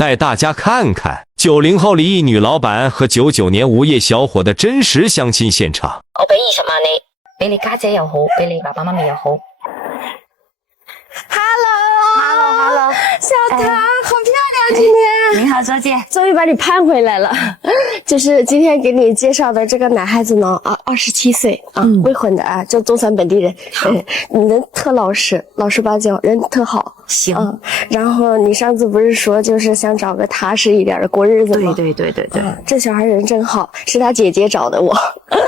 带大家看看90後離異女老闆和99年無業小伙的真實相親現場。我俾20萬你，俾你家姐又好，俾你爸爸媽咪又好。Hello，小唐，好漂亮今天。你好，周姐，终于把你盼回来了。就是今天给你介绍的这个男孩子呢，27岁啊，未婚的啊，就中山本地人。你人特老实，老实巴交，人特好。行。然后你上次不是说就是想找个踏实一点的过日子吗？对。这小孩人真好，是他姐姐找的我。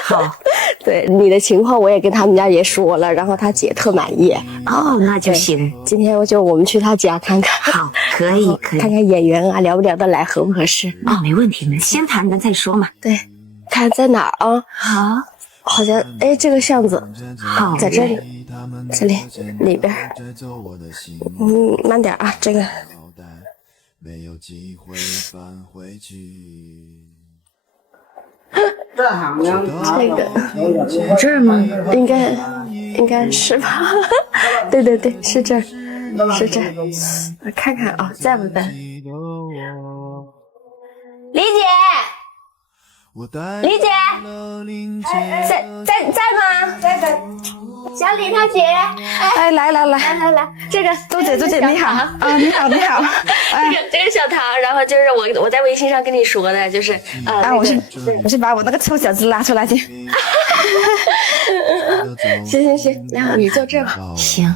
好。对你的情况我也跟他们家也说了，然后他姐特满意。哦，那就行。今天我们去他家看看。好，可以。看看眼缘啊，聊不聊得来，合不合适？哦，没问题，先谈谈再说嘛。对，看在哪儿啊？好像这个巷子，好，在这里，这里里边。慢点啊，这个。这儿吗？应该是吧？对，是这儿。是这，我看看啊，在不在？李姐，在吗？在。小李他姐，来，这个周姐你好啊，你好。这个小唐，然后就是我在微信上跟你说的，就是我去把我那个臭小子拉出来去。行，然后你坐这吧。行。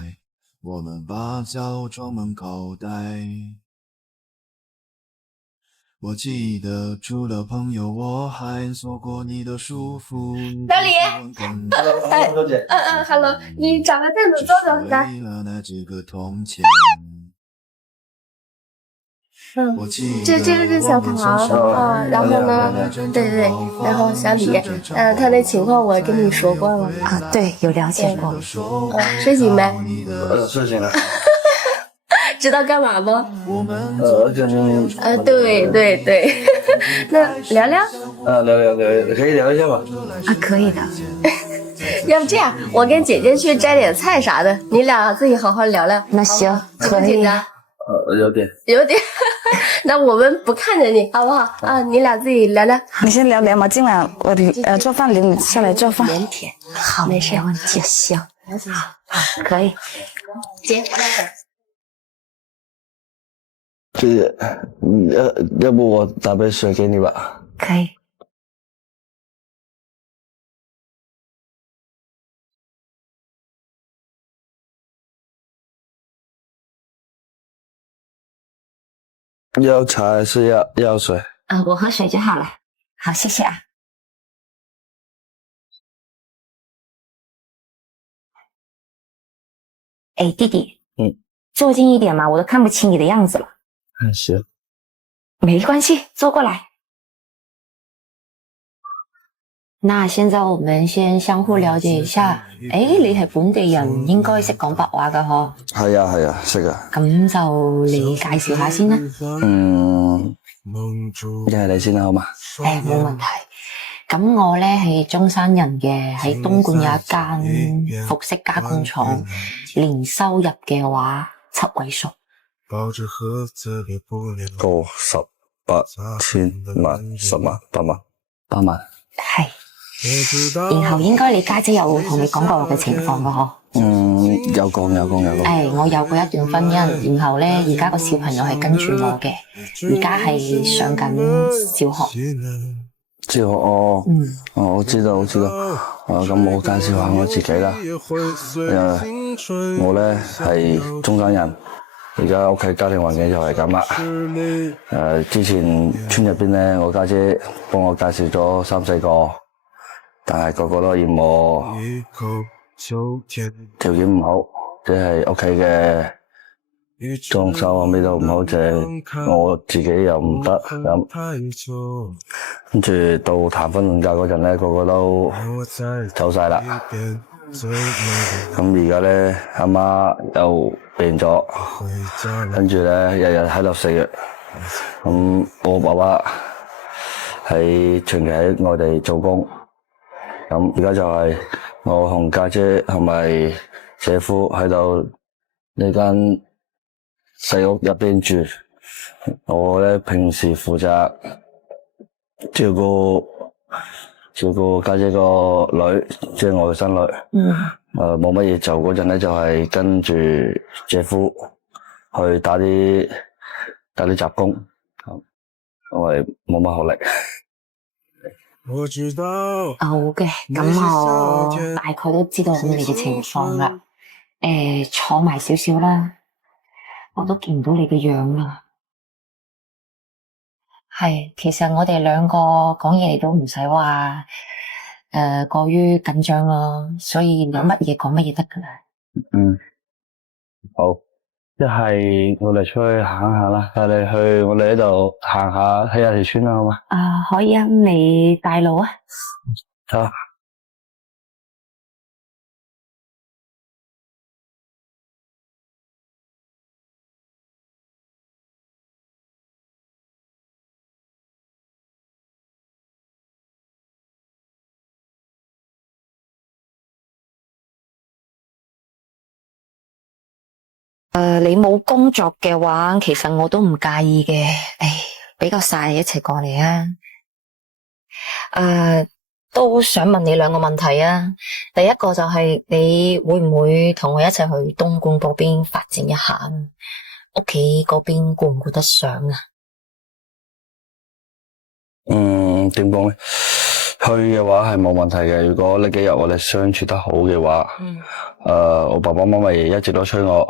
我们把脚装满口袋，我记得除了朋友，我还做过你的叔父。老李，Hello， 你找个凳子坐坐，来。这个是小唐啊，然后呢，对，然后小李，他那情况我跟你说过了啊，对，有了解过。睡醒没？睡醒了。知道干嘛不？对。那聊聊？聊，可以聊一下吧？啊，可以的。要不这样，我跟姐姐去摘点菜啥的，你俩自己好好聊聊。那行，可以。有点。那我们不看着你，好不好？啊，你俩自己聊聊。你先聊嘛，今晚我做饭，你下来做饭。腼腆，好，没事问题。行，好，可以。姐，我来等。姐，要不我打杯水给你吧？可以。要茶还是要水？我喝水就好了。好，谢谢啊。哎，弟弟，坐近一点嘛，我都看不清你的样子了。行。没关系，坐过來。那現在我們先相互了解一下。你係本地人，應該識講白話㗎嗬？係啊，識啊。咁就你介紹下先啦。一係你先啦，好嘛？冇問題。咁我呢係中山人嘅，喺東莞有一間服飾加工廠，年收入嘅話7位數。個18,000萬10萬8萬。係。然後應該你家姐有同你講過我嘅情況㗎嗬？有講。我有過一段婚姻，然後呢而家個小朋友係跟住我嘅，而家係上緊小學。小學我知道。咁我介紹下我自己啦。我呢係中山人，而家屋企家庭環境就係咁啦。之前村入邊呢，我家姐幫我介紹咗3、4個，但係個個都嫌我條件唔好，即係屋企嘅裝修啊咩都唔好，即係我自己又唔得咁。跟住到談婚論嫁嗰陣呢，個個都走晒啦。咁而家呢，阿媽又病咗，跟住呢日日喺度食藥。咁我爸爸喺長期喺外地做工。咁而家就係我同家姐同埋姐夫喺度呢間細屋入邊住。我咧平時負責照顧家姐個女，即係我嘅孫女。冇乜嘢做嗰陣咧，就係跟住姐夫去打啲雜工，因為冇乜學歷。我知道。好嘅，咁我大概都知道你嘅情況啦。坐埋少少啦，我都見唔到你嘅樣啦。係，其實我哋兩個講嘢都唔使話過於緊張咯，所以有乜嘢講乜嘢得噶啦。好，一係我哋出去行下啦，我哋去我哋呢度行下睇下條村啦，好嘛？可以啊，你帶路啊。走。你冇工作嘅話，其實我都唔介意嘅。比較晒一齊過嚟啊。都想問你兩個問題啊。第一個就係你會唔會同我一齊去東莞嗰邊發展一下？屋企嗰邊顧唔顧得上啊？點講咧？去嘅話係冇問題嘅。如果呢幾日我哋相處得好嘅話，我爸爸媽媽亦一直都催我。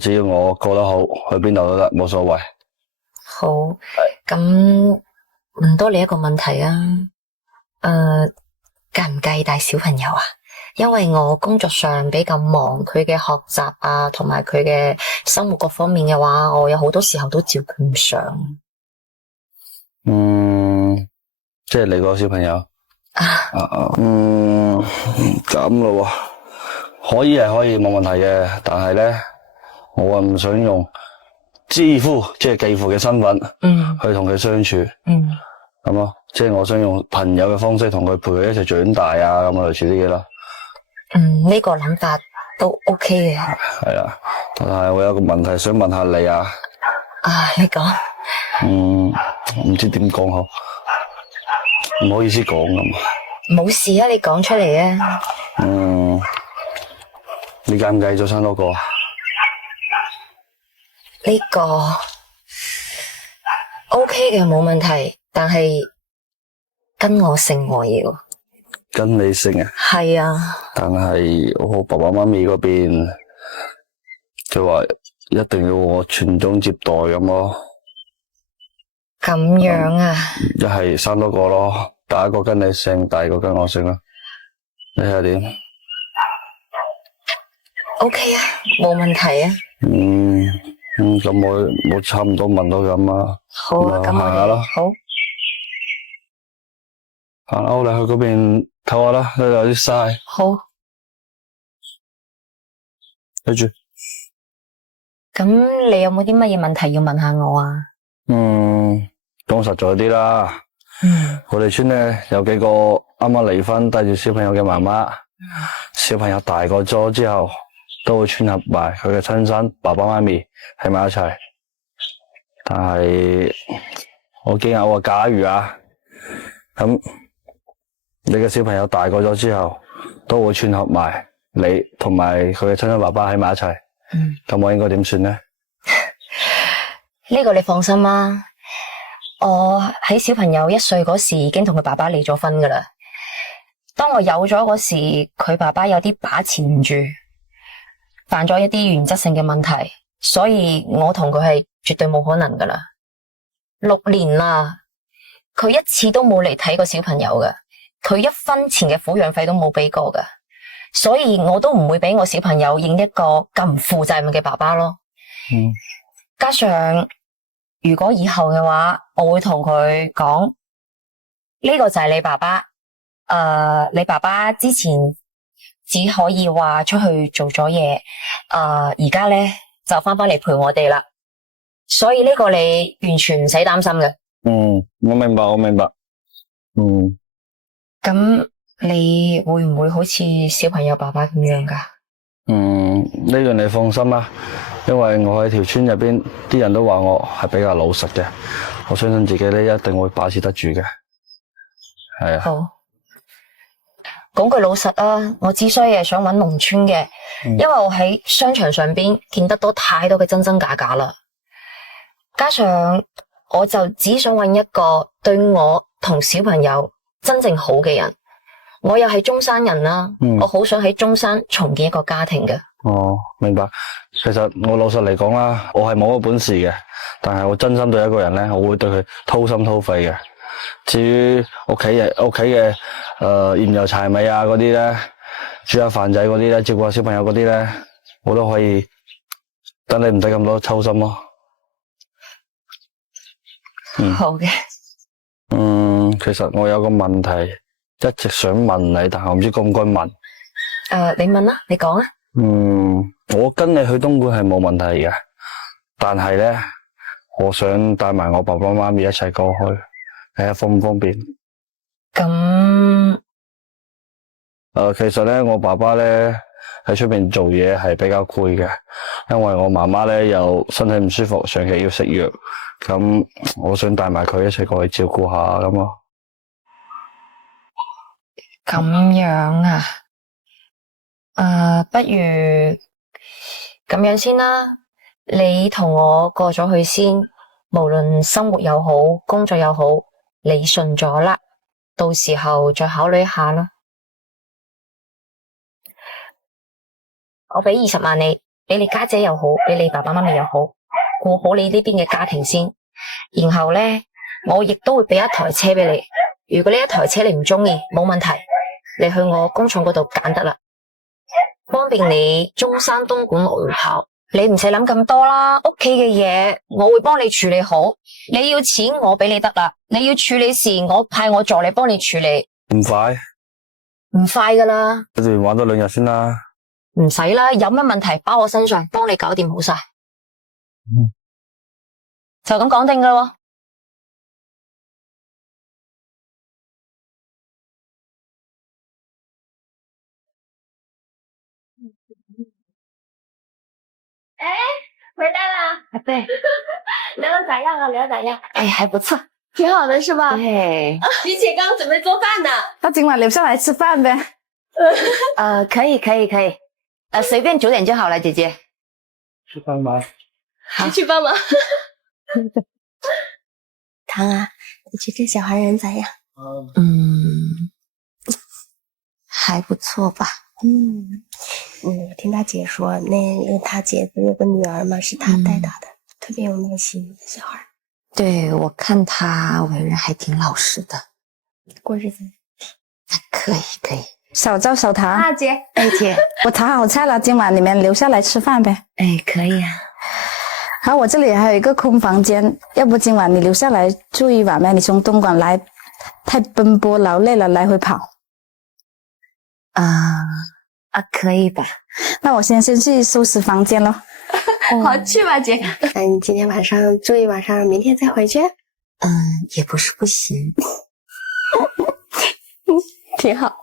只要我過得好，去邊度都得，冇所謂。好，咁問多你一個問題啊。介唔介意帶小朋友啊？因為我工作上比較忙，佢嘅學習啊，同埋佢嘅生活各方面嘅話，我有好多時候都照顧唔上。即係你個小朋友咁咯喎，可以係可以冇問題嘅，但係咧。我唔想用繼父即係繼父嘅身份去同佢相處，咁咯，即係我想用朋友嘅方式同佢陪佢一齊長大啊，咁啊類似啲嘢咯。呢個諗法都 OK 嘅。係啊，但係我有個問題想問下你啊。你講。唔知點講好，唔好意思講咁。冇事啊，你講出嚟啊。你介唔介意再生多個啊？呢個 OK 嘅，冇問題，但係跟我姓我要。跟你姓啊？係啊。但係我爸爸媽咪嗰邊，佢話一定要我傳宗接代咁咯。咁樣啊？一係生多個咯，第一個跟你姓，第二個跟我姓咯。你睇下點 ？OK 啊，冇問題啊。咁我差唔多問到咁啊。好啊，咁行下咯。好。行啦，我哋去嗰邊唞下啦，呢度有啲曬。好。睇住。咁你有冇啲乜嘢問題要問下我啊？講實在啲啦。我哋村咧有幾個啱啱離婚帶住小朋友嘅媽媽，小朋友大個咗之後，都會撮合埋佢嘅親生爸爸媽咪喺埋一齊。但係我驚我話，假如啊，咁你嘅小朋友大個咗之後，都會撮合埋你同埋佢嘅親生爸爸喺埋一齊。咁我應該點算呢？呢個你放心啦，我喺小朋友1歲嗰時已經同佢爸爸離咗婚噶啦。當我有咗嗰時，佢爸爸有啲把持唔住，犯咗一啲原則性嘅問題，所以我同佢係絕對冇可能噶啦。6年啦，佢一次都冇嚟睇過小朋友噶，佢1分錢嘅撫養費都冇俾過噶，所以我都唔會俾我小朋友認一個咁唔負責任嘅爸爸咯。加上如果以後嘅話，我會同佢講，呢個就係你爸爸。你爸爸之前只可以話出去做咗嘢，而家咧就翻嚟陪我哋啦。所以呢個你完全唔使擔心嘅。我明白，我明白。咁你會唔會好似小朋友爸爸咁樣噶？呢個你放心啦。因為我喺條村入邊，啲人都話我係比較老實嘅，我相信自己咧一定會把持得住嘅。係啊。好，講句老實啊，我之所以係想揾農村嘅，因為我喺商場上邊見得多太多嘅真真假假啦，加上我就只想揾一個對我同小朋友真正好嘅人。我又係中山人啦，我好想喺中山重建一個家庭嘅。哦，明白。其實我老實嚟講啦，我係冇乜本事嘅，但係我真心對一個人咧，我會對佢掏心掏肺嘅。至於屋企嘅鹽油柴米啊嗰啲咧，煮下飯仔嗰啲咧，照顧下小朋友嗰啲咧，我都可以等你唔使咁多操心咯。好嘅。其實我有個問題一直想問你，但係我唔知該唔該問。你問啦，你講啊。我跟你去東莞係冇問題嘅，但係咧，我想帶埋我爸爸媽咪一齊過去，睇下方唔方便。咁其實咧，我爸爸咧喺出邊做嘢係比較攰嘅，因為我媽媽咧又身體唔舒服，長期要食藥，咁我想帶埋佢一齊過去照顧下咁啊。咁樣啊？不如咁樣先啦，你同我過咗去先，無論生活又好，工作又好，理順咗啦，到時候再考慮一下啦。我俾20萬你，俾你家姐又好，俾你爸爸媽咪又好，顧好你呢邊嘅家庭先。然後咧，我亦都會俾一台車俾你。如果呢一台車你唔中意，冇問題，你去我工廠嗰度揀得啦，方便你中山東莞來回跑。你唔使諗咁多啦，屋企嘅嘢我會幫你處理好。你要錢我俾你得啦，你要處理事我派我助理幫你處理。唔快？唔快噶啦，不如玩多2日先啦。唔使啦，有乜問題包我身上，幫你搞掂好晒。就咁講定噶咯。回来啦！对，聊得咋样啊？聊得咋样？哎，还不错，挺好的是吧？对，李姐刚刚准备做饭呢。那今晚留下来吃饭呗？可以，随便煮点就好了，姐姐。吃饭吧。你去帮忙。唐啊，你觉得小黄人咋样？还不错吧。我听他姐说，那他姐不是有个女儿吗？是他带大的，特别有耐心的小孩。对，我看他为人还挺老实的，过日子可以。小赵、小唐啊，姐，哎，姐，我炒好菜了，今晚你们留下来吃饭呗。哎，可以啊。好，我这里还有一个空房间，要不今晚你留下来住一晚呗？你从东莞来，太奔波劳累了，来回跑。可以吧？那我先去收拾房间咯。好，去吧，姐。那你今天晚上住一晚上，明天再回去？也不是不行。挺好。